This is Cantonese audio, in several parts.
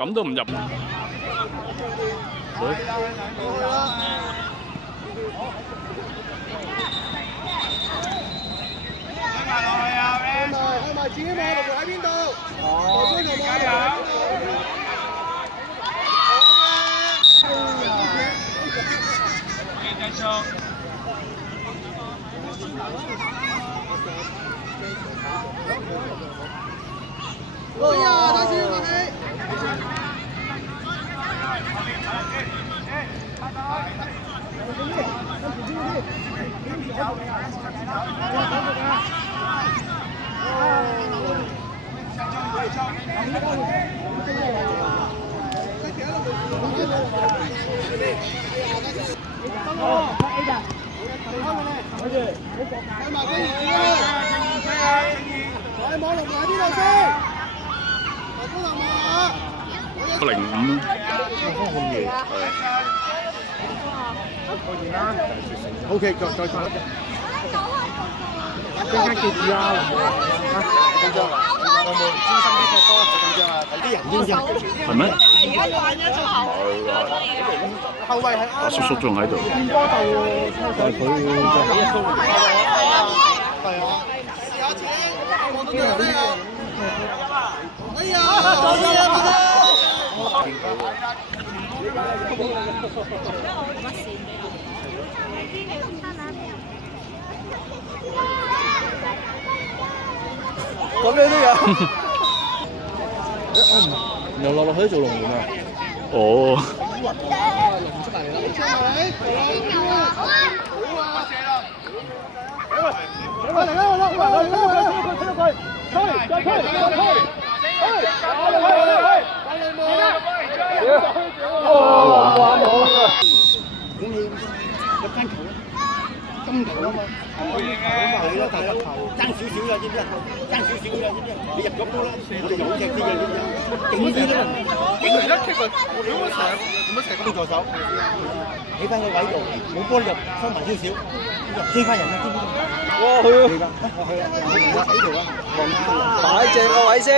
咁都唔入。開埋自己網龍門喺邊度？哦，加油！繼續。哎呀，大師過嚟！05。OK， 再快一隻。陣間記住啊，緊張啊！我冇專心啲踢波，緊張啊！睇啲人緊張。係咩？後衞係阿叔叔仲喺度。見波就佢係啊！試下錢，我都有呢個。哎呀！左邊啊！咁樣都有。又落去做龍門啊！哦。龍出嚟啦！出嚟！好啊！嚟啦！推！再推！哇！冇啊！咁你入翻球啦，金球啊嘛，咁啊你咯，大粒球爭少少啦，知唔知啊？爭少少啦，知唔知？你入咗波啦，我哋又好踢啲嘅，知唔知？勁啲啦，勁嚟一踢啊！點樣成咁助手？喺翻個位度，冇波入，收埋少少，追翻人啦，知唔知？哇！去啊！喺度啊！擺正個位先。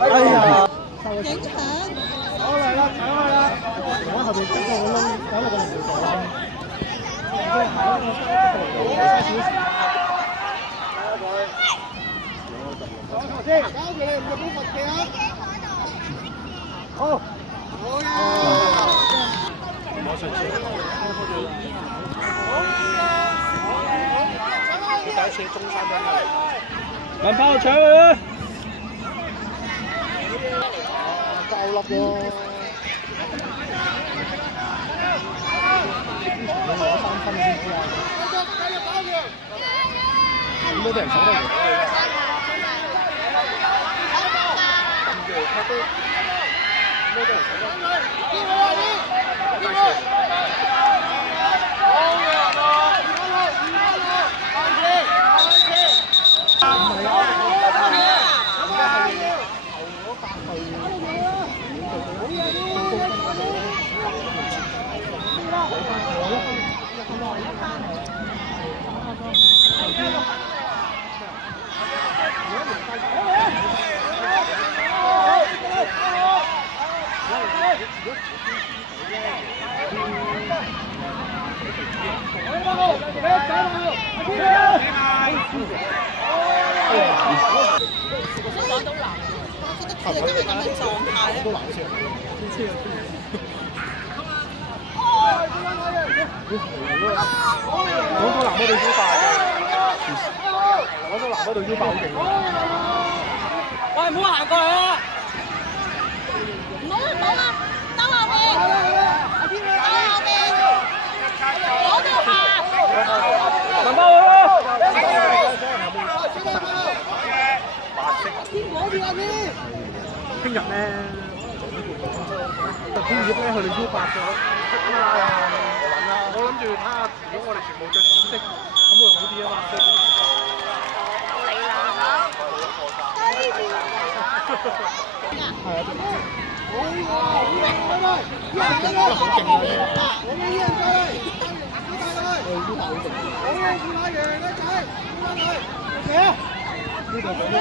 哎呀！影響。好嚟啦，搶去啦！而家後邊整個窿，搞到個龍門度啦。先，交住你，唔好罰企啊！好。好嘅。我上次。佢第一次中山隊嚟。慢跑搶佢！夠粒喎！你攞3分先知啊！咁多啲人守得住。咁嘅踢都咁多啲人守得。佢哋都係咁嘅狀態咧。都難先，廣州南嗰隊腰爆嘅，廣州南嗰隊腰爆好勁。喂，唔好行過嚟啊！唔好啊！兜後邊，兜後邊，攞到下。文包佢啦！聽日咧，特專業咧，佢哋腰白咗，我諗住睇下，如果我哋全部着紫色，咁會好啲啊嘛。嚟啦！係啊，好勁啊！我哋腰白好勁。好嘢，二馬贏啦，仔！咩啊？呢度做咩？